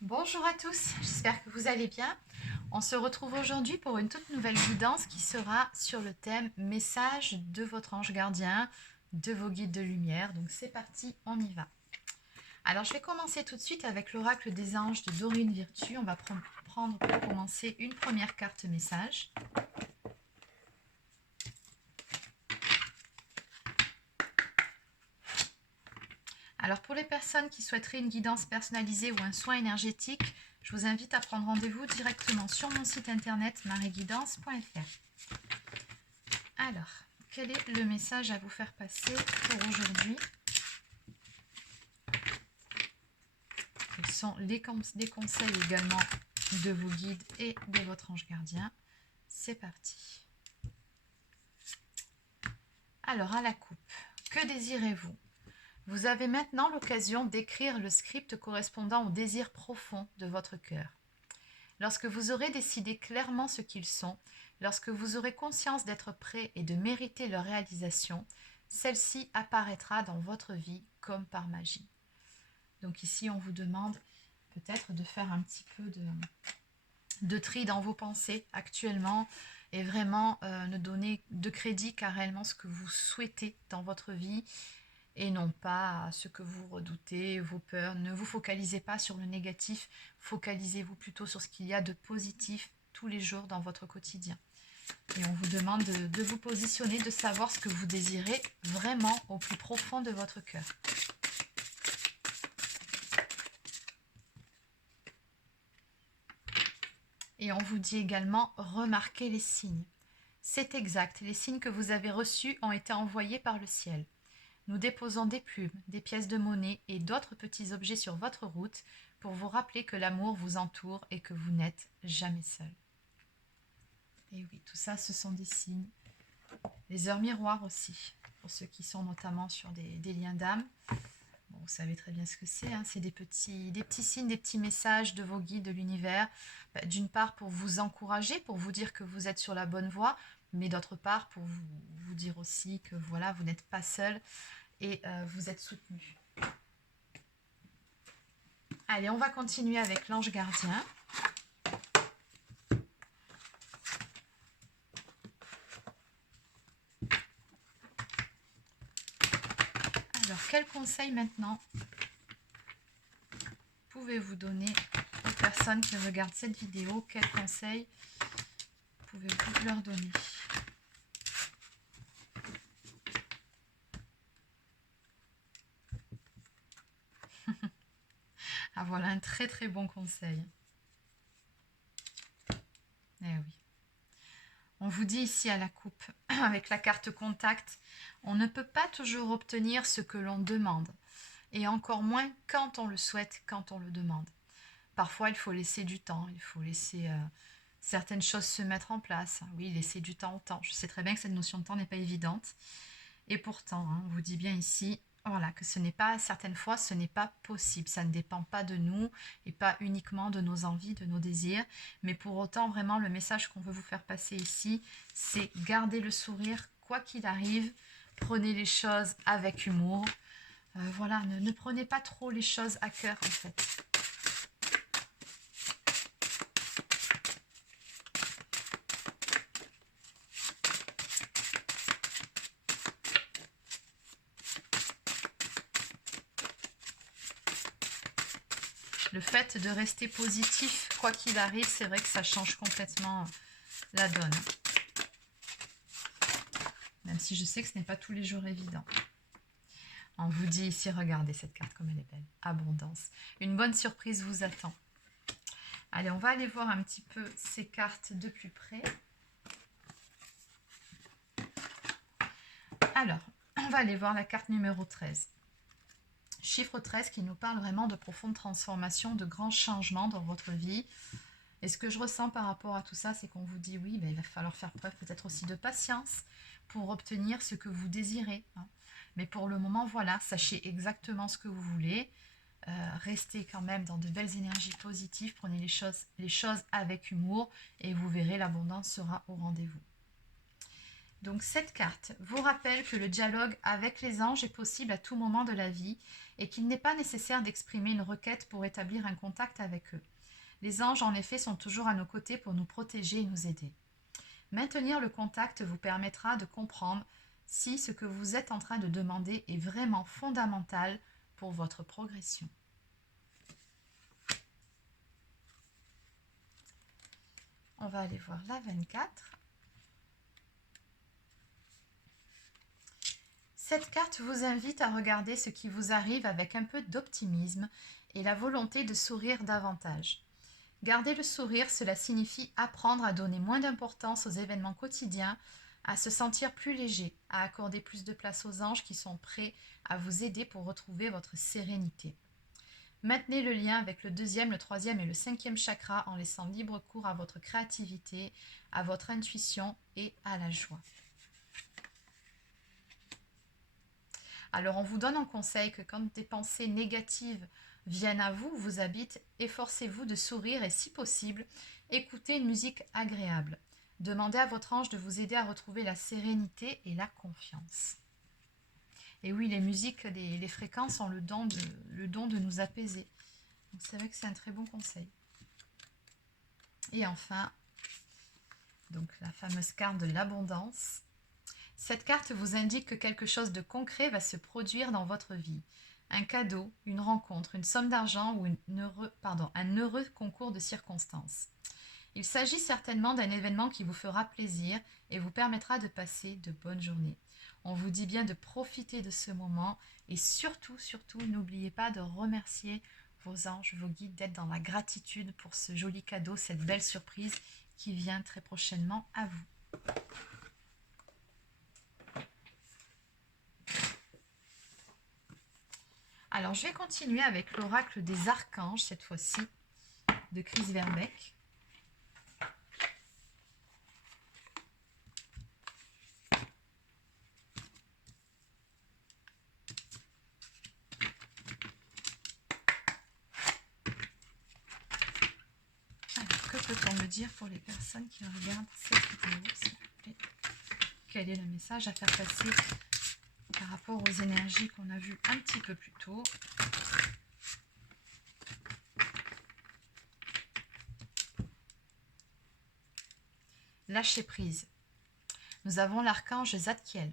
Bonjour à tous, j'espère que vous allez bien. On se retrouve aujourd'hui pour une toute nouvelle guidance qui sera sur le thème message de votre ange gardien, de vos guides de lumière. Donc c'est parti, on y va. Alors je vais commencer tout de suite avec l'oracle des anges de Dorine Virtue. On va prendre pour commencer une première carte message. Alors pour les personnes qui souhaiteraient une guidance personnalisée ou un soin énergétique, je vous invite à prendre rendez-vous directement sur mon site internet marieguidance.fr. Alors, quel est le message à vous faire passer pour aujourd'hui? Quels sont les conseils également de vos guides et de votre ange gardien? C'est parti. Alors, à la coupe, que désirez-vous? Vous avez maintenant l'occasion d'écrire le script correspondant aux désirs profonds de votre cœur. Lorsque vous aurez décidé clairement ce qu'ils sont, lorsque vous aurez conscience d'être prêt et de mériter leur réalisation, celle-ci apparaîtra dans votre vie comme par magie. Donc ici, on vous demande peut-être de faire un petit peu de tri dans vos pensées actuellement et vraiment ne donner de crédit qu'à réellement ce que vous souhaitez dans votre vie et non pas à ce que vous redoutez, vos peurs. Ne vous focalisez pas sur le négatif, focalisez-vous plutôt sur ce qu'il y a de positif tous les jours dans votre quotidien. Et on vous demande de vous positionner, de savoir ce que vous désirez vraiment au plus profond de votre cœur. Et on vous dit également, remarquez les signes. C'est exact, les signes que vous avez reçus ont été envoyés par le ciel. Nous déposons des plumes, des pièces de monnaie et d'autres petits objets sur votre route pour vous rappeler que l'amour vous entoure et que vous n'êtes jamais seul. Et oui, tout ça, ce sont des signes. Les heures miroirs aussi, pour ceux qui sont notamment sur des liens d'âme. Bon, vous savez très bien ce que c'est, hein. C'est des petits signes, des petits messages de vos guides de l'univers. D'une part, pour vous encourager, pour vous dire que vous êtes sur la bonne voie, mais d'autre part, pour vous dire aussi que voilà, vous n'êtes pas seul et vous êtes soutenu. Allez, on va continuer avec l'ange gardien. Alors, quel conseil maintenant pouvez-vous donner aux personnes qui regardent cette vidéo? Quel conseil pouvez-vous leur donner? Ah, voilà un très très bon conseil. Eh oui. On vous dit ici à la coupe, avec la carte contact, on ne peut pas toujours obtenir ce que l'on demande, et encore moins quand on le souhaite, quand on le demande. Parfois, il faut laisser du temps, il faut laisser certaines choses se mettre en place. Oui, laisser du temps au temps. Je sais très bien que cette notion de temps n'est pas évidente. Et pourtant, hein, on vous dit bien ici, voilà, que ce n'est pas, certaines fois, ce n'est pas possible. Ça ne dépend pas de nous et pas uniquement de nos envies, de nos désirs. Mais pour autant, vraiment, le message qu'on veut vous faire passer ici, c'est garder le sourire, quoi qu'il arrive. Prenez les choses avec humour. Voilà, ne prenez pas trop les choses à cœur, en fait. Le fait de rester positif, quoi qu'il arrive, c'est vrai que ça change complètement la donne. Même si je sais que ce n'est pas tous les jours évident. On vous dit ici, regardez cette carte comme elle est belle. Abondance. Une bonne surprise vous attend. Allez, on va aller voir un petit peu ces cartes de plus près. Alors, on va aller voir la carte numéro 13. Chiffre 13 qui nous parle vraiment de profondes transformations, de grands changements dans votre vie. Et ce que je ressens par rapport à tout ça, c'est qu'on vous dit oui, il va falloir faire preuve peut-être aussi de patience pour obtenir ce que vous désirez. Hein. Mais pour le moment, voilà, sachez exactement ce que vous voulez. Restez quand même dans de belles énergies positives. Prenez les choses avec humour et vous verrez, l'abondance sera au rendez-vous. Donc cette carte vous rappelle que le dialogue avec les anges est possible à tout moment de la vie et qu'il n'est pas nécessaire d'exprimer une requête pour établir un contact avec eux. Les anges en effet sont toujours à nos côtés pour nous protéger et nous aider. Maintenir le contact vous permettra de comprendre si ce que vous êtes en train de demander est vraiment fondamental pour votre progression. On va aller voir la 24. Cette carte vous invite à regarder ce qui vous arrive avec un peu d'optimisme et la volonté de sourire davantage. Garder le sourire, cela signifie apprendre à donner moins d'importance aux événements quotidiens, à se sentir plus léger, à accorder plus de place aux anges qui sont prêts à vous aider pour retrouver votre sérénité. Maintenez le lien avec le 2e, le 3e et le 5e chakra en laissant libre cours à votre créativité, à votre intuition et à la joie. Alors on vous donne un conseil que quand des pensées négatives viennent à vous, vous habitent, efforcez-vous de sourire et si possible, écoutez une musique agréable. Demandez à votre ange de vous aider à retrouver la sérénité et la confiance. Et oui, les musiques, les fréquences ont le don de nous apaiser. Donc c'est vrai que c'est un très bon conseil. Et enfin, donc la fameuse carte de l'abondance. Cette carte vous indique que quelque chose de concret va se produire dans votre vie. Un cadeau, une rencontre, une somme d'argent ou un heureux concours de circonstances. Il s'agit certainement d'un événement qui vous fera plaisir et vous permettra de passer de bonnes journées. On vous dit bien de profiter de ce moment et surtout, n'oubliez pas de remercier vos anges, vos guides, d'être dans la gratitude pour ce joli cadeau, cette belle surprise qui vient très prochainement à vous. Alors, je vais continuer avec l'oracle des archanges, cette fois-ci, de Chris Verbeek. Peut-on me dire pour les personnes qui regardent cette vidéo, s'il vous plaît, quel est le message à faire passer par rapport aux énergies qu'on a vues un petit peu plus tôt. Lâcher prise. Nous avons l'archange Zadkiel.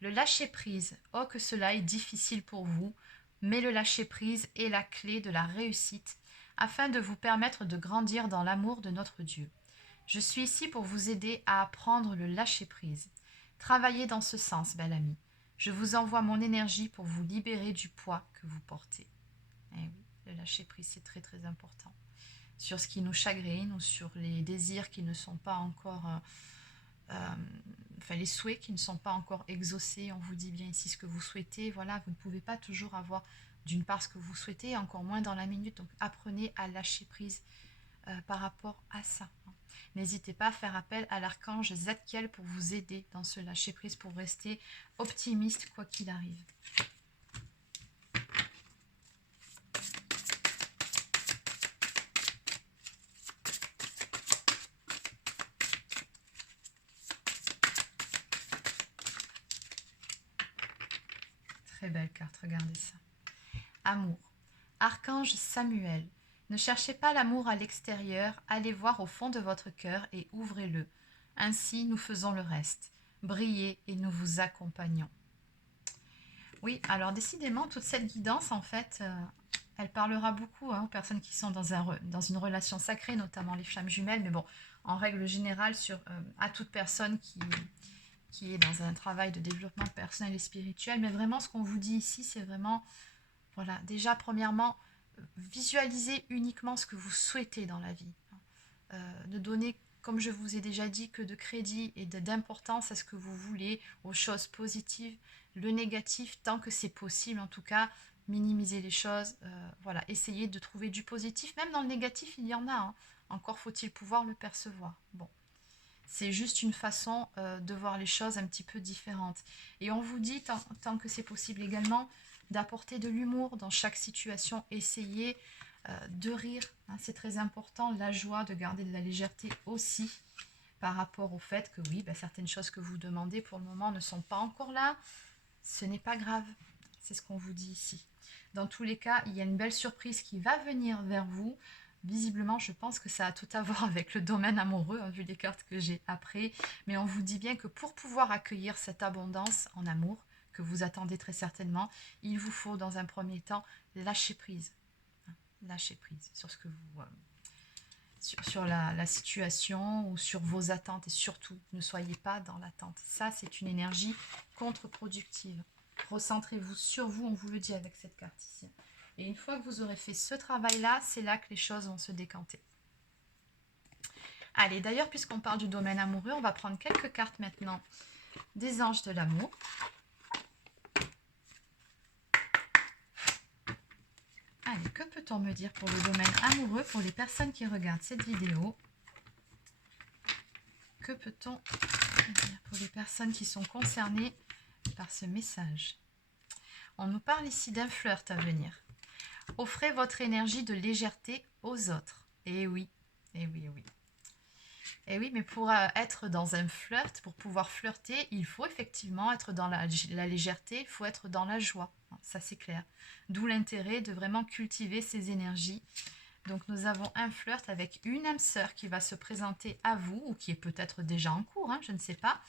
Le lâcher prise, oh que cela est difficile pour vous, mais le lâcher prise est la clé de la réussite afin de vous permettre de grandir dans l'amour de notre Dieu. Je suis ici pour vous aider à apprendre le lâcher-prise. Travaillez dans ce sens, belle amie. Je vous envoie mon énergie pour vous libérer du poids que vous portez. Eh oui, le lâcher-prise, c'est très très important. Sur ce qui nous chagrine ou sur les désirs qui ne sont pas encore... les souhaits qui ne sont pas encore exaucés. On vous dit bien ici ce que vous souhaitez. Voilà, vous ne pouvez pas toujours avoir d'une part ce que vous souhaitez, encore moins dans la minute. Donc apprenez à lâcher prise par rapport à ça. N'hésitez pas à faire appel à l'archange Zadkiel pour vous aider dans ce lâcher prise, pour rester optimiste quoi qu'il arrive. Très belle carte, regardez ça. Amour. Archange Samuel. Ne cherchez pas l'amour à l'extérieur, allez voir au fond de votre cœur et ouvrez-le. Ainsi, nous faisons le reste. Brillez et nous vous accompagnons. Oui, alors décidément, toute cette guidance, en fait, elle parlera beaucoup aux personnes qui sont dans une relation sacrée, notamment les flammes jumelles, mais bon, en règle générale, à toute personne qui est dans un travail de développement personnel et spirituel. Mais vraiment, ce qu'on vous dit ici, c'est vraiment, voilà, déjà, premièrement, visualisez uniquement ce que vous souhaitez dans la vie. Ne donnez, comme je vous ai déjà dit, que de crédit et d'importance à ce que vous voulez, aux choses positives. Le négatif, tant que c'est possible, en tout cas, minimiser les choses. Voilà, essayez de trouver du positif. Même dans le négatif, il y en a. Hein. Encore faut-il pouvoir le percevoir. Bon. C'est juste une façon de voir les choses un petit peu différentes. Et on vous dit, tant que c'est possible également, d'apporter de l'humour dans chaque situation. Essayez de rire, hein, c'est très important. La joie, de garder de la légèreté aussi. par rapport au fait que oui, certaines choses que vous demandez pour le moment ne sont pas encore là. Ce n'est pas grave, c'est ce qu'on vous dit ici. Dans tous les cas, il y a une belle surprise qui va venir vers vous. Visiblement, je pense que ça a tout à voir avec le domaine amoureux, vu les cartes que j'ai après. Mais on vous dit bien que pour pouvoir accueillir cette abondance en amour, que vous attendez très certainement, il vous faut dans un premier temps lâcher prise. Lâcher prise sur ce que vous... sur la situation ou sur vos attentes. Et surtout, ne soyez pas dans l'attente. Ça, c'est une énergie contre-productive. Recentrez-vous sur vous, on vous le dit avec cette carte ici. Et une fois que vous aurez fait ce travail-là, c'est là que les choses vont se décanter. Allez, d'ailleurs, puisqu'on parle du domaine amoureux, on va prendre quelques cartes maintenant des anges de l'amour. Allez, que peut-on me dire pour le domaine amoureux pour les personnes qui regardent cette vidéo? Que peut-on dire pour les personnes qui sont concernées par ce message? On nous parle ici d'un flirt à venir. Offrez votre énergie de légèreté aux autres. Eh oui, eh oui, eh oui. Eh oui, mais pour être dans un flirt, pour pouvoir flirter, il faut effectivement être dans la légèreté, il faut être dans la joie. Ça, c'est clair. D'où l'intérêt de vraiment cultiver ces énergies. Donc, nous avons un flirt avec une âme sœur qui va se présenter à vous, ou qui est peut-être déjà en cours, je ne sais pas.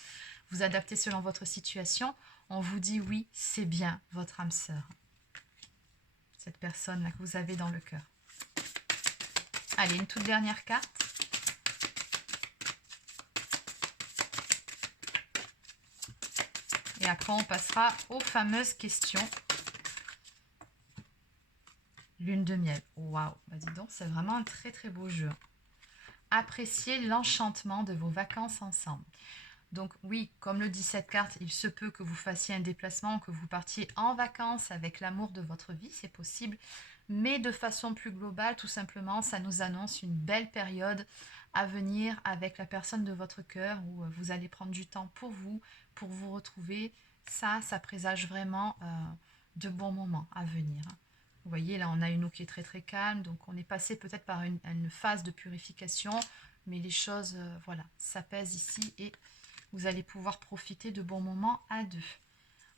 Vous adaptez selon votre situation. On vous dit oui, c'est bien votre âme sœur. Cette personne-là que vous avez dans le cœur. Allez, une toute dernière carte. Et après, on passera aux fameuses questions. Lune de miel. Waouh, dis donc, c'est vraiment un très très beau jeu. Appréciez l'enchantement de vos vacances ensemble. Donc oui, comme le dit cette carte, il se peut que vous fassiez un déplacement, que vous partiez en vacances avec l'amour de votre vie, c'est possible. Mais de façon plus globale, tout simplement, ça nous annonce une belle période à venir avec la personne de votre cœur où vous allez prendre du temps pour vous retrouver. Ça présage vraiment de bons moments à venir. Vous voyez, là, on a une eau qui est très très calme, donc on est passé peut-être par une phase de purification, mais les choses, voilà, s'apaisent ici et vous allez pouvoir profiter de bons moments à deux.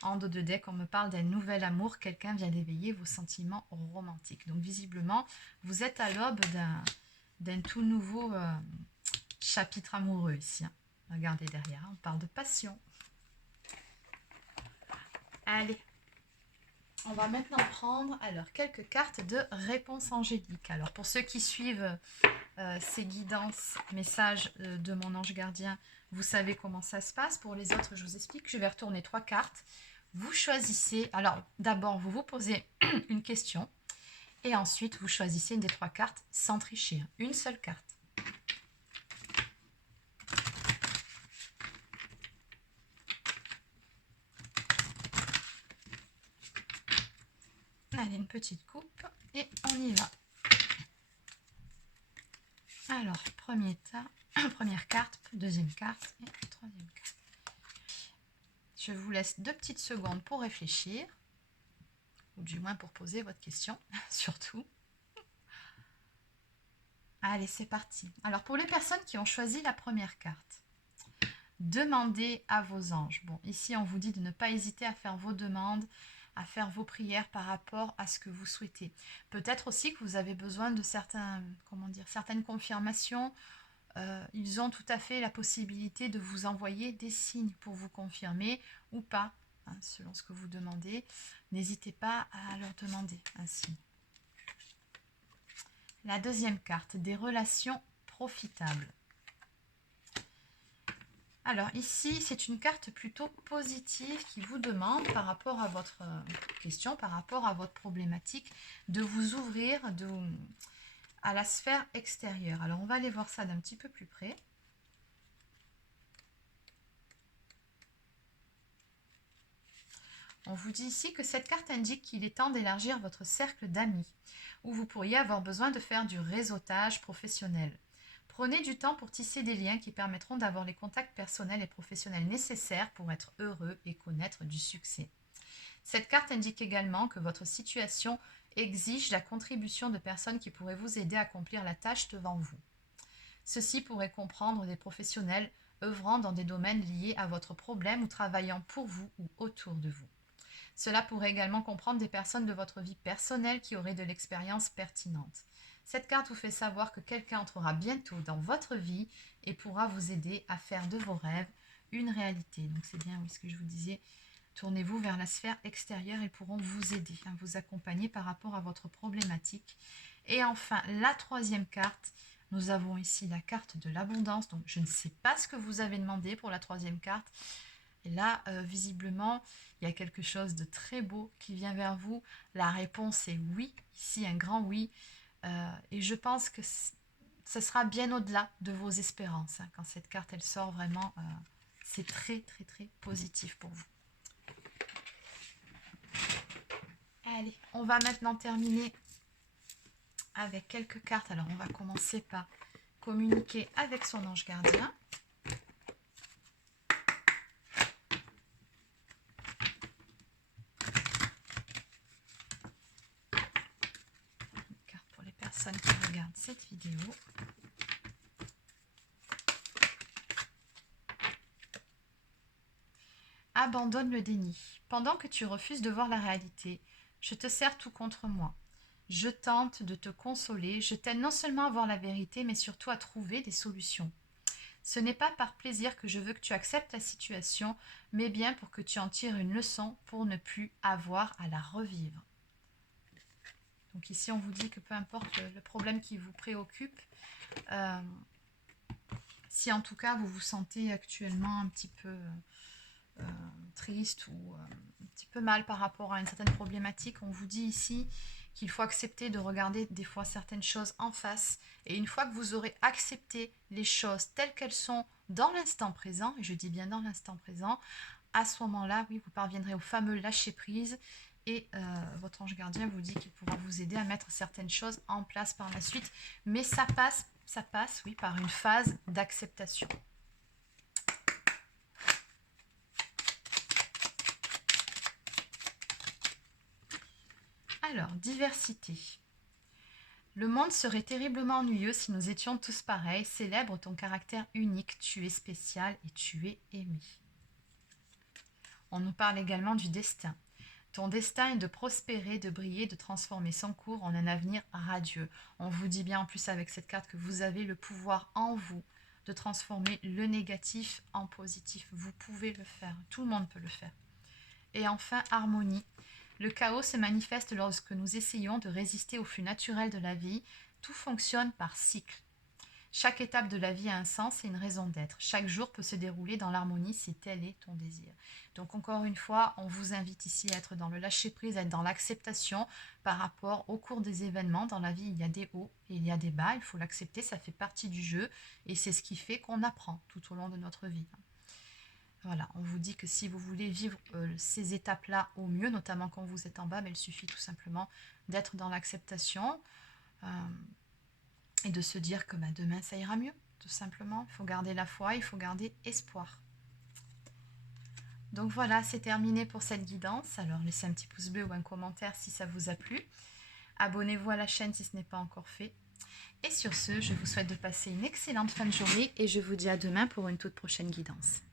En dos de deck, on me parle d'un nouvel amour, quelqu'un vient d'éveiller vos sentiments romantiques. Donc visiblement, vous êtes à l'aube d'un tout nouveau chapitre amoureux ici. Regardez derrière, on parle de passion. Allez, on va maintenant prendre alors quelques cartes de réponse angélique. Alors pour ceux qui suivent ces guidances, messages de mon ange gardien, vous savez comment ça se passe. Pour les autres, je vous explique. Je vais retourner 3 cartes. Vous choisissez, alors d'abord vous vous posez une question et ensuite vous choisissez une des 3 cartes sans tricher, une seule carte. Allez, une petite coupe et on y va. Alors, première carte, deuxième carte et troisième carte. Je vous laisse 2 petites secondes pour réfléchir, ou du moins pour poser votre question, surtout. Allez, c'est parti. Alors, pour les personnes qui ont choisi la première carte, demandez à vos anges. Bon, ici, on vous dit de ne pas hésiter à faire vos demandes, à faire vos prières par rapport à ce que vous souhaitez. Peut-être aussi que vous avez besoin de certaines confirmations. Ils ont tout à fait la possibilité de vous envoyer des signes pour vous confirmer ou pas, selon ce que vous demandez. N'hésitez pas à leur demander un signe. La deuxième carte, des relations profitables. Alors ici, c'est une carte plutôt positive qui vous demande par rapport à votre question, par rapport à votre problématique, de vous ouvrir à la sphère extérieure. Alors on va aller voir ça d'un petit peu plus près. On vous dit ici que cette carte indique qu'il est temps d'élargir votre cercle d'amis, où vous pourriez avoir besoin de faire du réseautage professionnel. Prenez du temps pour tisser des liens qui permettront d'avoir les contacts personnels et professionnels nécessaires pour être heureux et connaître du succès. Cette carte indique également que votre situation exige la contribution de personnes qui pourraient vous aider à accomplir la tâche devant vous. Ceci pourrait comprendre des professionnels œuvrant dans des domaines liés à votre problème ou travaillant pour vous ou autour de vous. Cela pourrait également comprendre des personnes de votre vie personnelle qui auraient de l'expérience pertinente. Cette carte vous fait savoir que quelqu'un entrera bientôt dans votre vie et pourra vous aider à faire de vos rêves une réalité. Donc c'est bien, oui, ce que je vous disais. Tournez-vous vers la sphère extérieure, ils pourront vous aider, vous accompagner par rapport à votre problématique. Et enfin, la troisième carte, nous avons ici la carte de l'abondance. Donc je ne sais pas ce que vous avez demandé pour la troisième carte. Et là, visiblement, il y a quelque chose de très beau qui vient vers vous. La réponse est oui, ici un grand oui. Et je pense que ce sera bien au-delà de vos espérances. Quand cette carte, elle sort vraiment, c'est très, très, très positif pour vous. Allez, on va maintenant terminer avec quelques cartes. Alors, on va commencer par communiquer avec son ange gardien. Une carte pour les personnes qui regardent cette vidéo. Abandonne le déni. Pendant que tu refuses de voir la réalité, je te sers tout contre moi. Je tente de te consoler, je t'aide non seulement à voir la vérité, mais surtout à trouver des solutions. Ce n'est pas par plaisir que je veux que tu acceptes la situation, mais bien pour que tu en tires une leçon pour ne plus avoir à la revivre. Donc ici, on vous dit que peu importe le problème qui vous préoccupe, si en tout cas vous vous sentez actuellement un petit peu triste ou un petit peu mal par rapport à une certaine problématique, on vous dit ici qu'il faut accepter de regarder des fois certaines choses en face. Et une fois que vous aurez accepté les choses telles qu'elles sont dans l'instant présent, et je dis bien dans l'instant présent, à ce moment-là, oui, vous parviendrez au fameux lâcher-prise et votre ange gardien vous dit qu'il pourra vous aider à mettre certaines choses en place par la suite. Mais ça passe, oui, par une phase d'acceptation. Alors, diversité. Le monde serait terriblement ennuyeux si nous étions tous pareils. Célèbre ton caractère unique, tu es spécial et tu es aimé. On nous parle également du destin. Ton destin est de prospérer, de briller, de transformer son cours en un avenir radieux. On vous dit bien en plus avec cette carte que vous avez le pouvoir en vous de transformer le négatif en positif. Vous pouvez le faire, tout le monde peut le faire. Et enfin, harmonie. Le chaos se manifeste lorsque nous essayons de résister au flux naturel de la vie. Tout fonctionne par cycle. Chaque étape de la vie a un sens et une raison d'être. Chaque jour peut se dérouler dans l'harmonie si tel est ton désir. Donc encore une fois, on vous invite ici à être dans le lâcher-prise, à être dans l'acceptation par rapport au cours des événements. Dans la vie, il y a des hauts et il y a des bas. Il faut l'accepter, ça fait partie du jeu et c'est ce qui fait qu'on apprend tout au long de notre vie. Voilà, on vous dit que si vous voulez vivre ces étapes-là au mieux, notamment quand vous êtes en bas, mais il suffit tout simplement d'être dans l'acceptation et de se dire que demain ça ira mieux, tout simplement. Il faut garder la foi, il faut garder espoir. Donc voilà, c'est terminé pour cette guidance. Alors laissez un petit pouce bleu ou un commentaire si ça vous a plu. Abonnez-vous à la chaîne si ce n'est pas encore fait. Et sur ce, je vous souhaite de passer une excellente fin de journée et je vous dis à demain pour une toute prochaine guidance.